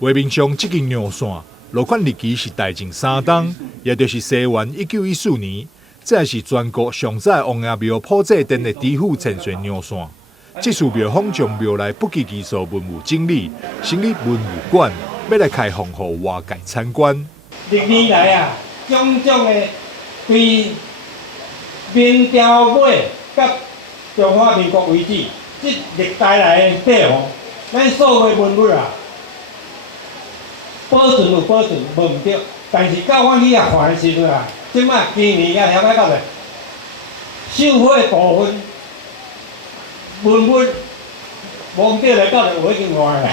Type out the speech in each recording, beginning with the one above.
画面上这根尿线，落款日期是大正3冬，也就是西元1914年。这是全国上早王爷庙普祭殿的知府陈水尿线。这次庙方将庙内不计其数文物整理，成立文物馆，要来开放给外界参观。历年来啊，种种的对明朝尾甲中华民国为止，这历代来的帝王，咱所有文物啊，保存有保存，无毋对。但是到阮去遐看的时阵啊，即摆今年也了解到咧，收回部分文物，无毋对来到咧，有已经换啦。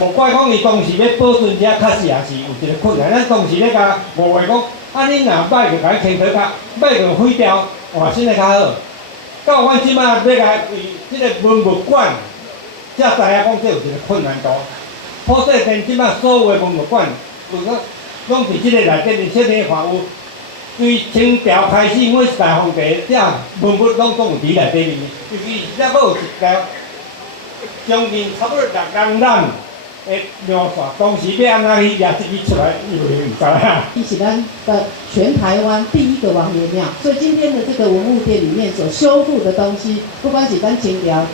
无怪讲伊当时要保存遮，确实也是有一个困难。咱当时咧甲无话讲，啊恁若歹就甲伊清倒甲，歹就毁掉，换新的较好。到阮即摆要甲为即个文物馆，才知影讲这有一个困难度。普济殿即摆所有的文物馆，有个拢伫即个内底，而且你看有，对清朝开始每一代皇帝，遮文物拢总有伫内底面。尤其遮佫有一条，将近差不多6公担。尿线当时要安怎去抓这个出来，伊就唔知啦。这是咱的全台湾第一个王爷庙，所以今天的这个文物店里面所修复的东西，不管是咱清朝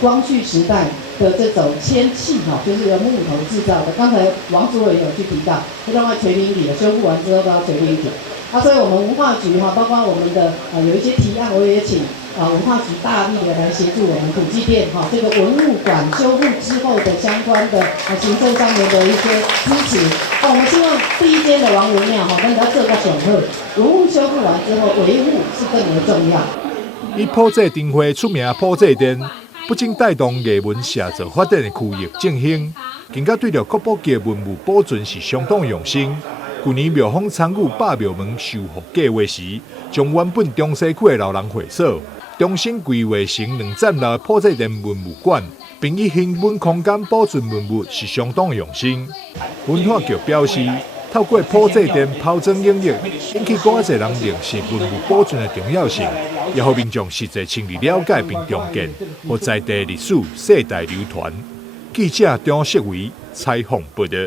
光绪时代的这种铅器哈，就是由木头制造的。刚才王主委有去提到，这另外垂林里的修复完之后都要垂林里。所以我们文化局哈，包括我们的有一些提案，我也请文化局大力的来协助我们古迹店哈这个文物馆修复之后的相关的行政上面的一些支持。我们希望第一间的王爷庙哈，咱要做个上好，文物修复完之后维护是更为重要。以普济灯会出名的普济殿，不仅带动艺文写作发展的区域振兴，更加对着国宝级文物保存是相当用心。去年庙方参与百庙门修复计划时，将原本中西区的老人会所重新规划成2层楼的普济殿文物馆，并以兴奋空间保存文物是相当用心。文化局表示，透过普济殿抛砖引玉，引起更侪人认识文物保存的重要性，也让民众实际深入了解并重建，和在地历史世代流传。记者张世维采访报道。